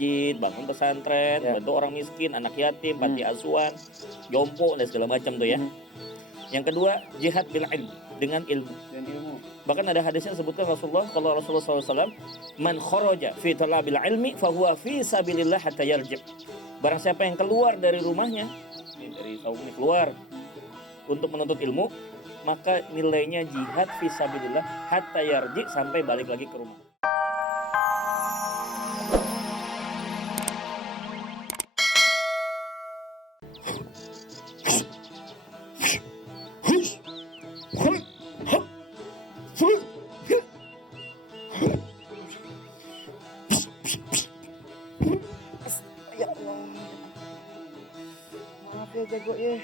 masjid, bangun pesantren, bantu orang miskin, anak yatim, panti asuhan, jompo dan segala macam tuh ya. Yang kedua, jihad bil ilm, dengan ilmu. Bahkan ada hadisnya sebutkan Rasulullah, kalau Rasulullah SAW, man kharaja fi talabil ilmi fahuwa fi sabilillah hatta yarji'. Barang siapa yang keluar dari rumahnya, dari saumnya keluar untuk menuntut ilmu, maka nilainya jihad fi sabilillah hatta yarji', sampai balik lagi ke rumah. Ya Allah. Maaf ya jago ya.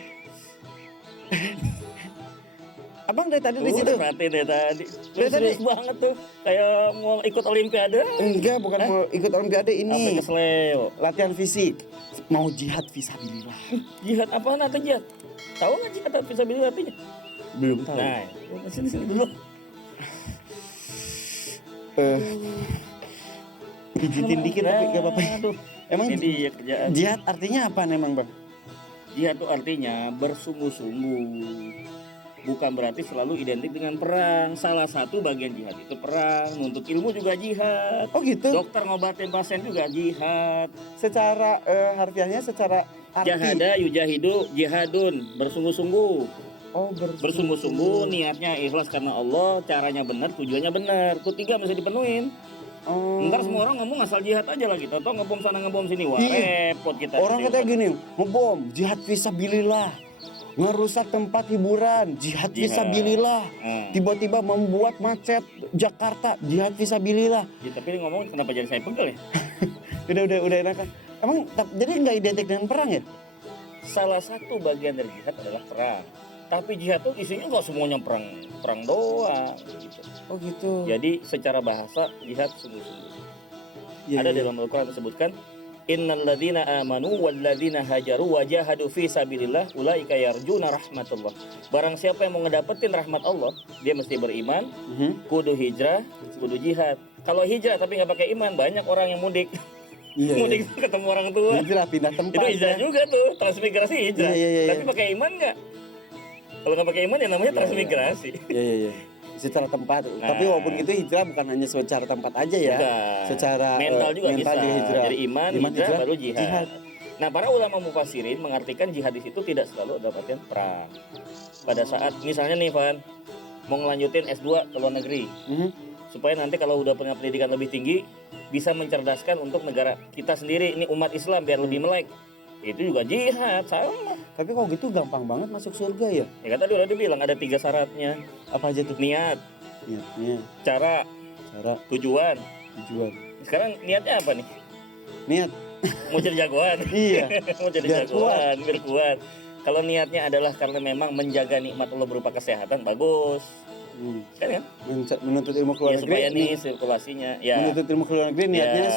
Abang dari tadi di situ. Perhatiin dari tadi. Dari tadi banget tuh, kayak mau ikut olimpiade. Enggak, bukan mau ikut olimpiade ini. Latihan fisik. Mau jihad fisabilillah. Jihad apaan artinya jihad? Tahu nggak jihad fisabilillah artinya? Belum tahu. Nah, sini dulu. Pijitin dikit tapi gak apa-apa. Emang ini kerjaan. Jihad artinya apa emang Bang? Jihad itu artinya bersungguh-sungguh. Bukan berarti selalu identik dengan perang. Salah satu bagian jihad itu perang. Nuntut ilmu juga jihad. Oh gitu? Dokter ngobatin pasien juga jihad. Secara harfiahnya, secara arti. Jahada yujahidu jihadun, bersungguh-sungguh. Oh, bersungguh-sungguh, niatnya ikhlas karena Allah, caranya benar, tujuannya benar. Ketiga mesti dipenuhin. Ntar semua orang ngomong asal jihad aja lagi, tau ngebom sana ngebom sini, wah repot kita. Orang katanya gini, ngebom, jihad fisabilillah, ngerusak tempat hiburan, jihad fisabilillah, tiba-tiba membuat macet Jakarta, jihad fisabilillah. Ya, tapi ngomong kenapa jadi saya pegel ya? udah enakan. Emang jadi nggak identik dengan perang ya? Salah satu bagian dari jihad adalah perang. Tapi jihad tuh isinya nggak semuanya perang doang gitu. Oh gitu. Jadi secara bahasa jihad sungguh-sungguh. Ada dalam Al-Quran disebutkan, innal ladzina amanu wal ladzina hajaru wajahadu fi sabilillah ulaika yarjuna rahmatullah. Barang siapa yang mau ngedapetin rahmat Allah, dia mesti beriman, kudu hijrah, kudu jihad. Kalau hijrah tapi nggak pakai iman, banyak orang yang mudik. Mudik ketemu orang tua. Hijrah pindah tempat. Itu hijrah juga tuh, transmigrasi hijrah. Tapi pakai iman nggak? Kalau nggak pakai iman ya namanya transmigrasi. Iya. Secara tempat. Tapi walaupun itu hijrah bukan hanya secara tempat aja ya. Secara mental juga bisa. Hijrah. Jadi iman hijrah baru jihad. Nah, para ulama mufassirin mengartikan jihad di situ tidak selalu ada artian perang. Pada saat misalnya nih Van mau ngelanjutin S2 ke luar negeri. Supaya nanti kalau udah punya pendidikan lebih tinggi bisa mencerdaskan untuk negara kita sendiri, ini umat Islam biar lebih melek. Itu juga jihad, sama. Tapi kalau gitu gampang banget masuk surga ya? Ya kan tadi udah dibilang ada 3 syaratnya. Apa aja tuh? Niat, cara, tujuan. Sekarang niatnya apa nih? Niat mau jadi jagoan. Iya. Mau jadi jagoan, biar kuat. Kalau niatnya adalah karena memang menjaga nikmat Allah berupa kesehatan, bagus. Kan? Menuntut ilmu ke luar negeri supaya nih sirkulasinya menuntut ilmu ke luar negeri niatnya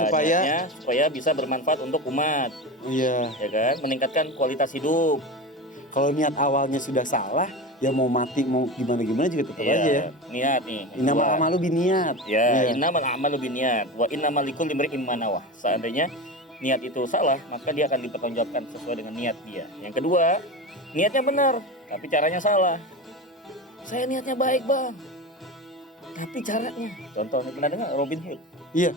supaya bisa bermanfaat untuk umat. Iya. Ya kan, meningkatkan kualitas hidup. Kalau niat awalnya sudah salah, ya mau mati mau gimana juga tetap aja ya. Niat nih. Innamal a'malu binniyat. Innamal a'malu binniyat wa innamal likulli imri'in ma nawah. Seandainya niat itu salah, maka dia akan dipertanggungjawabkan sesuai dengan niat dia. Yang kedua, niatnya benar, tapi caranya salah. Saya niatnya baik Bang, tapi caranya, contoh nih, pernah dengar Robin Hood? Iya,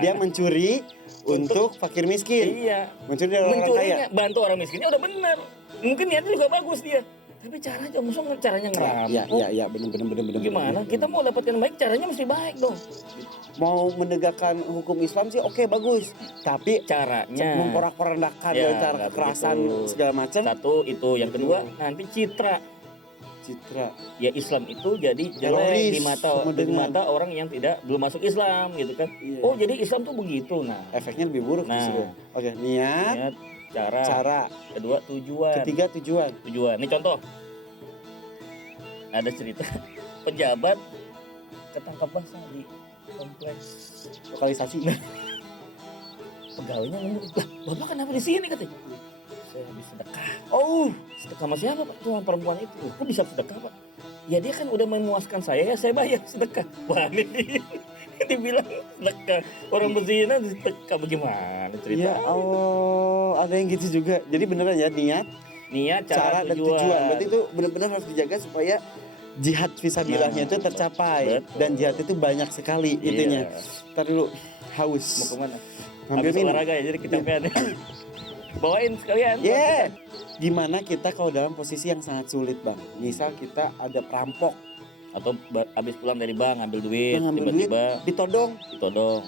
dia mencuri untuk fakir miskin. Iya, mencuri dari orang kaya, bantu orang miskinnya udah benar. Mungkin niatnya juga bagus dia, tapi caranya, maksudnya caranya ngerampok. Iya, bener. Gimana? Kita mau dapat yang baik, caranya mesti baik dong. Mau menegakkan hukum Islam sih oke, bagus, tapi caranya memporak-porandakan cara kekerasan segala macam. Satu itu, yang kedua nanti citra. Ya Islam itu jadi jelek di mata orang yang belum masuk Islam gitu kan. Oh jadi Islam tuh begitu. Nah efeknya lebih buruk. Oke, niat, cara, kedua tujuan, ketiga tujuan. Ini contoh, ada cerita pejabat ketangkap basah di kompleks lokalisasi. Pegawainya ngomong, lah bapak kenapa di sini katanya? Saya habis sedekah. Sedekah sama siapa Pak? Itu perempuan itu. Kok bisa sedekah Pak? Ya dia kan udah memuaskan saya, ya saya bayar sedekah. Wah ini Dibilang sedekah. Orang berzina sedekah, bagaimana cerita? Ya Allah, ada yang gitu juga. Jadi beneran ya, Niat, cara dan tujuan. Berarti itu benar-benar harus dijaga supaya jihad fisabilillahnya itu tercapai. betul. Dan jihad itu banyak sekali itunya. Iya. Ntar dulu, Mau haus. kemana? Ngambil Habis minum. olahraga ya, jadi kecapean. Bawain sekalian. Yeah. Gimana kita kalau dalam posisi yang sangat sulit, Bang? Misal kita ada perampok, Atau habis pulang dari bank ngambil duit, ngambil duit, tiba-tiba ditodong. ditodong.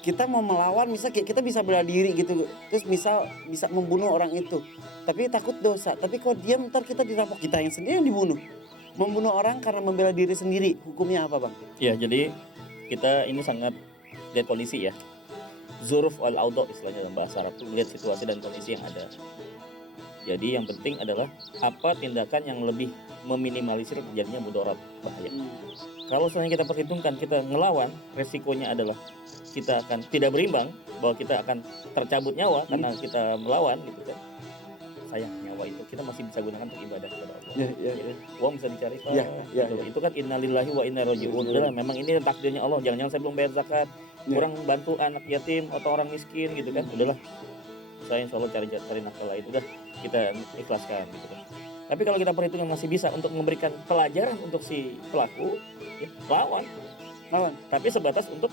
Kita mau melawan, misal kita bisa bela diri gitu, terus misal bisa membunuh orang itu, tapi takut dosa. Tapi kalau diam ntar kita dirampok, kita yang sendiri yang dibunuh. Membunuh orang karena membela diri sendiri, hukumnya apa, Bang? Ya, jadi kita ini sangat lihat kondisi ya. Zuruf wal audo istilahnya dalam bahasa Arab itu, lihat situasi dan kondisi yang ada. Jadi yang penting adalah apa tindakan yang lebih meminimalisir terjadinya mudarat, bahaya. Kalau seandainya kita perhitungkan, kita ngelawan, resikonya adalah kita akan tidak berimbang, bahwa kita akan tercabut nyawa karena kita melawan gitu kan. Sayang nyawa itu kita masih bisa gunakan untuk ibadah kepada Allah. Ya. Uang bisa dicari. Ya. Itu kan innalillahi wa inna rajiun. Udahlah, memang ini takdirnya Allah. Jangan-jangan saya belum bayar zakat, kurang bantu anak yatim atau orang miskin gitu kan. Udahlah, saya insya Allah cari nafkah lain. Udah, kita ikhlaskan gitu kan. Tapi kalau kita perhitungan masih bisa untuk memberikan pelajaran untuk si pelaku, ya, lawan. Tapi sebatas untuk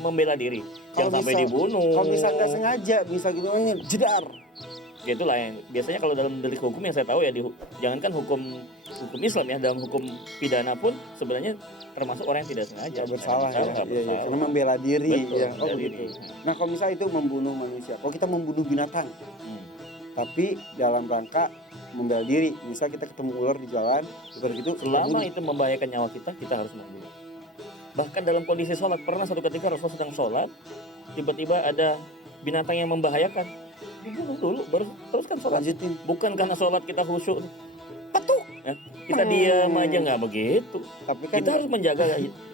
membela diri. Jangan sampai dibunuh. Kalau misal nggak sengaja, bisa gitu jedar. Ya itu lain. Biasanya kalau dalam delik hukum yang saya tahu ya, jangankan hukum Islam ya, dalam hukum pidana pun sebenarnya termasuk orang yang tidak sengaja. Nggak bersalah ya. Nggak Iya, bersalah. karena membela diri. Betul, Ya. membela Begitu. diri. Nah kalau misal itu membunuh manusia, kalau kita membunuh binatang, tapi dalam rangka membela diri, misal kita ketemu ular di jalan, seperti itu, Selama itu membahayakan nyawa kita, kita harus membunuh. Bahkan dalam kondisi sholat, pernah satu ketika Rasulullah sedang sholat, tiba-tiba ada binatang yang membahayakan, dibunuh dulu, baru teruskan sholat. lanjutin. Bukan karena sholat kita khusyuk, Patuk. ya, kita diam aja, nggak begitu. Tapi kan Kita harus menjaga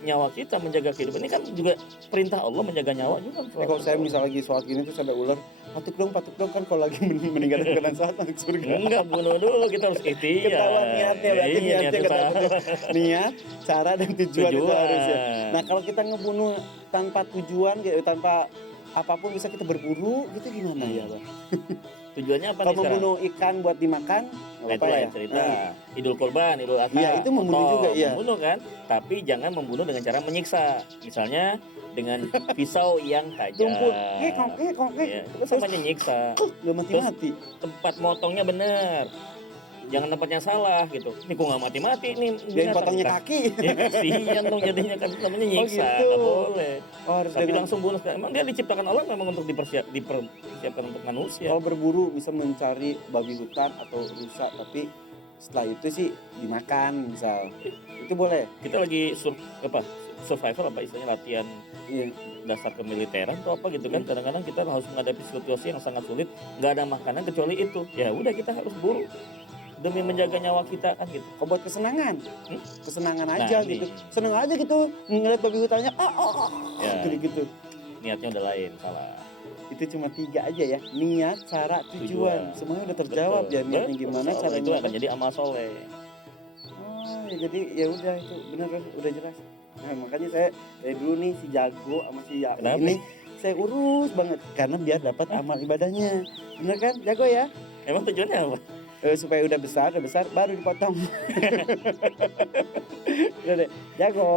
nyawa kita, menjaga kehidupan. Ini kan juga perintah Allah, menjaga nyawa juga. kalau saya misal lagi sholat gini terus ada ular, patuk dong kan kalau lagi meninggalkan keadaan sholat masuk surga. Enggak, bunuh dulu, kita harus ikhtiar. Ketahuan niatnya berarti Iya, niatnya niatnya ketahuan. salah. Niat, cara dan tujuan itu Tujuan. harusnya. Nah kalau kita ngebunuh tanpa tujuan, gitu, tanpa apapun bisa kita berburu, gitu gimana ya, Bang? Tujuannya apa nih Kalau sekarang? membunuh ikan buat dimakan, nggak Nah, itu apa-apa ya. lain cerita. Idul Kurban, Idul Adha. Iya, itu membunuh potong, juga, iya. Membunuh kan, tapi jangan membunuh dengan cara menyiksa. Misalnya dengan pisau yang tajam. Tumpul, Ya, itu namanya nyiksa. nggak mati-mati. Tempat motongnya benar. Jangan tempatnya salah gitu. Ini kok nggak mati-mati nih. Yang binatang. potongnya kaki. Ya, kasihan dong jadinya kan, namanya nyiksa. gitu. Nggak boleh. Oh, harus Tapi dengan- langsung bunuh. Emang dia diciptakan Allah memang untuk dipersiapkan untuk manusia. Kalau berburu bisa mencari babi hutan atau rusa, tapi setelah itu sih dimakan misal. Itu boleh. Kita lagi survival apa istilahnya, latihan Iya. dasar kemiliteran atau apa gitu kan. Kadang-kadang kita harus menghadapi situasi yang sangat sulit, nggak ada makanan kecuali itu. Ya udah, kita harus buru demi menjaga nyawa kita kan gitu. Kalau buat kesenangan, kesenangan Nah, aja ini. gitu. Seneng aja gitu ngeliat babi hutannya, Ya. gitu. Niatnya udah lain, salah. Itu cuma 3 aja ya, niat, cara, tujuan. Tujuan. Semuanya udah terjawab ya, niatnya Betul. gimana, Insya Allah caranya itu akan gimana. jadi amal soleh. Oh ya, jadi ya udah itu benar udah jelas. Nah makanya saya dari dulu nih si Jago sama si Yaku Kenapa? ini saya urus banget karena biar dapat amal ibadahnya. Bener kan Jago ya? Emang tujuannya apa? Supaya udah besar baru dipotong. Udah deh, Jago.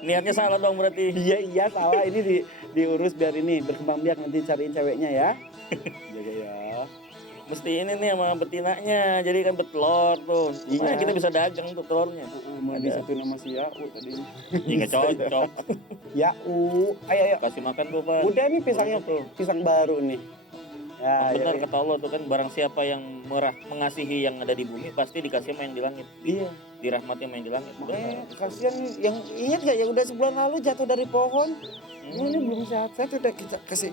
Niatnya salah dong berarti. Iya salah, ini diurus biar ini berkembang biak, nanti cariin ceweknya ya. Jago ya. Mesti ini nih sama betinanya, jadi kan betelor tuh. Iya. Makanya kita bisa dagang tuh telurnya. Mau Ada. disatuin sama si Yau tadi. Ya nggak cocok. Yau, ayo. Kasih makan tuh Pak. Udah nih pisangnya tuh. pisang baru nih. Ya, Benar ya. kata Allah tuh kan, barang siapa yang mengasihi yang ada di bumi pasti dikasih sama yang di langit. Iya. Dirahmati sama yang di langit. Makanya Benar. kasihan yang ingat gak yang udah sebulan lalu jatuh dari pohon. Ini belum sehat. Saya udah kita kasih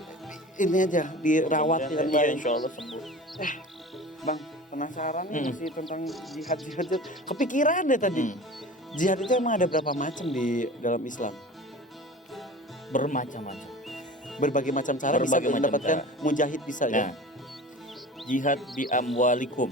ini aja dirawat Iya, yang iya, baik. insya Allah sembuh. Bang, penasaran nih masih tentang jihad. Kepikiran deh tadi. Jihad itu emang ada berapa macam di dalam Islam? Bermacam-macam. Berbagai macam cara bisa Berbagai macam mendapatkan cara. mujahid bisa ya. Nah, jihad bi amwalikum.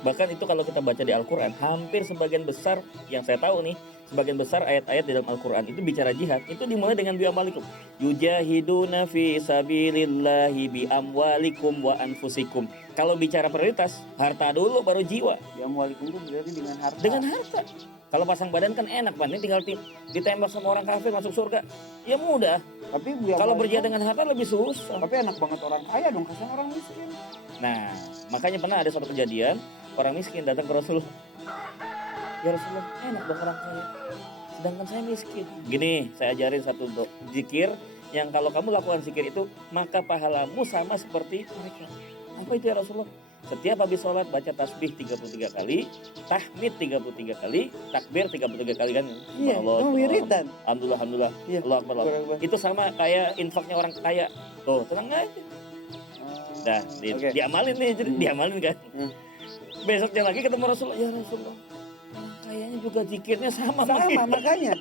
Bahkan itu kalau kita baca di Al-Quran, hampir sebagian besar yang saya tahu nih, sebagian besar ayat-ayat di dalam Al-Quran itu bicara jihad, itu dimulai dengan biamwalikum. Yujahiduna fi sabilillahi bi amwalikum wa anfusikum. Kalau bicara prioritas, harta dulu baru jiwa. Ya mualikum itu berarti dengan harta. Dengan harta. Kalau pasang badan kan enak, Pak. Ini tinggal ditembak sama orang kafir masuk surga. Ya mudah. Tapi Kalau berjihad dengan harta lebih susah. tapi enak banget orang kaya dong, kasihan orang miskin. Nah, makanya pernah ada suatu kejadian, orang miskin datang ke Rasulullah. Ya Rasulullah, enak dong orang kaya. Sedangkan saya miskin. Gini, saya ajarin satu zikir yang kalau kamu lakukan zikir itu, maka pahalamu sama seperti mereka. Apa itu ya Rasulullah? Setiap habis sholat baca tasbih 33 kali, tahmid 33 kali, takbir 33 kali kan. Iya, itu wiridan. Alhamdulillah, alhamdulillah. Iya. Allah Akbar, Allah Akbar. Itu sama kayak infaknya orang kaya. Tuh, tenang aja. Dah, Oke. diamalin nih, jadi diamalin kan. Hmm. Besoknya lagi ketemu Rasulullah, ya Rasulullah. Kayaknya juga zikirnya sama Sama makanya.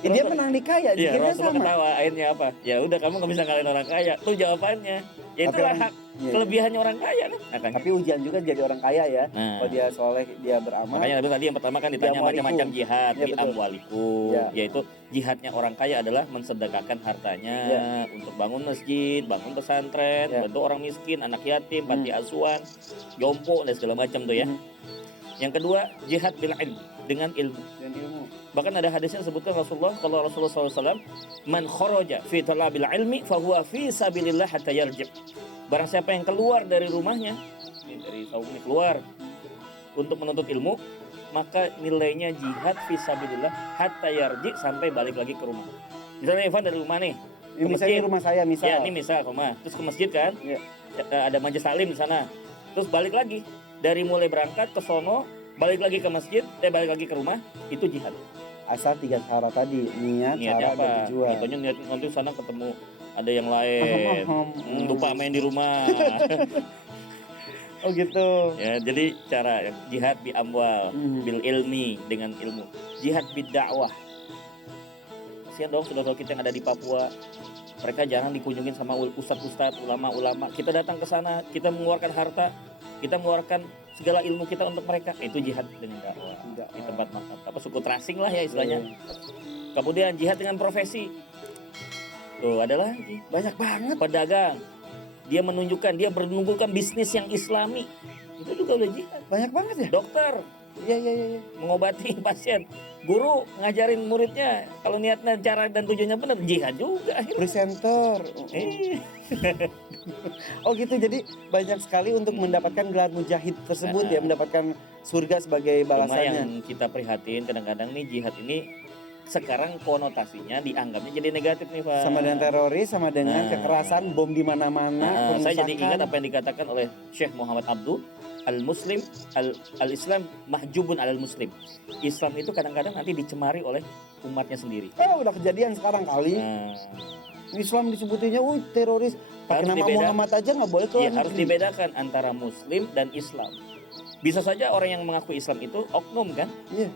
Dia menang di kaya, Iya, zikirnya Rasulullah sama. ketawa, akhirnya apa? Ya udah kamu nggak bisa ngalahin orang kaya. Tuh jawabannya. Ya Tapi itulah orang- hak iya. kelebihannya orang kaya kan. Makanya, Tapi ujian juga jadi orang kaya ya. nah, Kalau dia soleh, dia beramal. makanya tadi yang pertama kan ditanya Biamwalikum. macam-macam jihad, Iya, bi betul. amwalikum, Iya. yaitu jihadnya orang kaya adalah mensedekahkan hartanya Iya. untuk bangun masjid, bangun pesantren, Iya. bantu orang miskin, anak yatim, panti asuhan, jompo dan segala macam tuh ya. Hmm. Yang kedua, jihad bil ilm, dengan ilmu. Dan ilmu. Bahkan ada hadisnya disebutkan Rasulullah, kalau Rasulullah SAW, man kharaja fi talabil ilmi fahuwa fi sabilillah hatta yarji'. Barang siapa yang keluar dari rumahnya, ini dari saum ini keluar untuk menuntut ilmu, maka nilainya jihad fi sabilillah hatta yarji' sampai balik lagi ke rumah. Misalnya Ivan dari rumah nih, Ini ke misalnya masjid. rumah saya misal. Ya, ini misal rumah, terus ke masjid kan, Iya. ada majelis taklim di sana, terus balik lagi dari mulai berangkat ke sono, balik lagi ke masjid, balik lagi ke rumah, itu jihad. Asal 3 syarat tadi, niat, Niatnya cara, apa? dan tujuan. Contohnya niat nanti sana ketemu ada yang lain, lupa main di rumah. Oh gitu. Ya, jadi cara jihad bi amwal, Hmm. bil ilmi, dengan ilmu. Jihad bid dakwah. Kasihan dong saudara kita yang ada di Papua. Mereka jarang dikunjungin sama ustadz-ustadz, ulama-ulama. Kita datang ke sana, kita mengeluarkan harta, kita mengeluarkan segala ilmu kita untuk mereka. Itu jihad dengan dakwah. Di tempat makan, apa suku tracing lah ya istilahnya. Kemudian jihad dengan profesi. Tuh, ada lagi. Banyak banget. Pedagang. Dia menunjukkan, dia menunjukkan bisnis yang islami. Itu juga udah jihad. Banyak banget ya? Dokter Iya, iya, iya. mengobati pasien. Guru ngajarin muridnya. Kalau niatnya cara dan tujuannya benar, jihad juga. Presenter. Eh, Oh gitu, jadi banyak sekali untuk mendapatkan gelar mujahid tersebut ya, mendapatkan surga sebagai Cuma balasannya. yang kita prihatin kadang-kadang nih jihad ini sekarang konotasinya dianggapnya jadi negatif nih Pak. Sama dengan teroris, sama dengan Nah. kekerasan, bom di mana-mana, Saya jadi ingat perusakan. apa yang dikatakan oleh Syekh Muhammad Abdul, al-Muslim, al-Islam mahjubun al-Muslim. Islam itu kadang-kadang nanti dicemari oleh umatnya sendiri. Oh, udah kejadian sekarang kali. Nah, Islam disebutinnya, teroris. Pakai Harus nama dibeda- Muhammad aja nggak boleh keluar iya, harus negeri. dibedakan antara Muslim dan Islam. Bisa saja orang yang mengaku Islam itu oknum kan? Iya.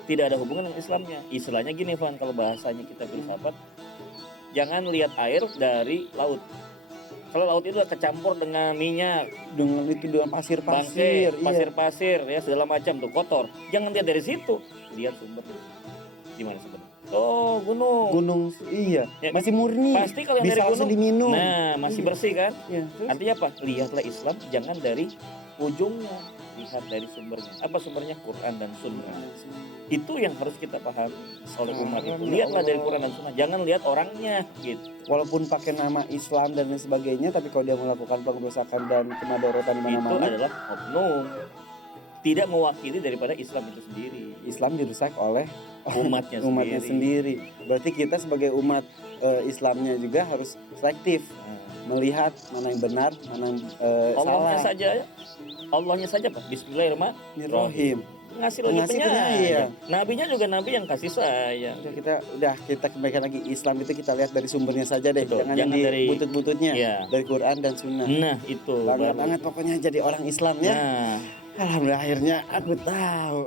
Tidak ada hubungan dengan Islamnya. Istilahnya gini Van, kalau bahasanya kita filsafat, jangan lihat air dari laut. Kalau laut itu kecampur dengan minyak, Dengan itu dengan bangke, pasir-pasir, iya. pasir-pasir, ya segala macam tuh kotor. Jangan lihat dari situ, lihat sumbernya. Di mana sumbernya? Oh, gunung. Gunung, iya. Ya, Masih murni. Pasti kalau yang bisa dari langsung gunung, diminum. nah masih Iya. bersih kan? Iya, terus? Artinya apa? Lihatlah Islam jangan dari ujungnya, lihat dari sumbernya. Apa sumbernya? Quran dan Sunnah. Itu yang harus kita pahami oleh umat itu. Ya Lihatlah dari Allah. Quran dan Sunnah, jangan lihat orangnya gitu. Walaupun pakai nama Islam dan lain sebagainya, tapi kalau dia melakukan pengerusakan dan kemadorotan di Itu mana-mana, adalah oknum, tidak mewakili daripada Islam itu sendiri, Islam dirusak oleh umatnya umatnya sendiri. sendiri. Berarti kita sebagai umat Islamnya juga harus selektif, Nah, melihat mana yang benar, mana yang Allahnya salah. saja, Allahnya saja Pak. Bismillahirrahmanirrahim. Rohim. Ngasih lagi Ngasih penyayang. penyayang. Nabinya juga nabi yang kasih sayang. Kita kembalikan lagi Islam itu kita lihat dari sumbernya saja deh, Betul, jangan, jangan yang di dari- butut-bututnya, Iya. dari Quran dan Sunnah. Nah, itu Bangga baru. banget pokoknya jadi orang Islam ya. Nah, Alhamdulillah akhirnya aku tahu.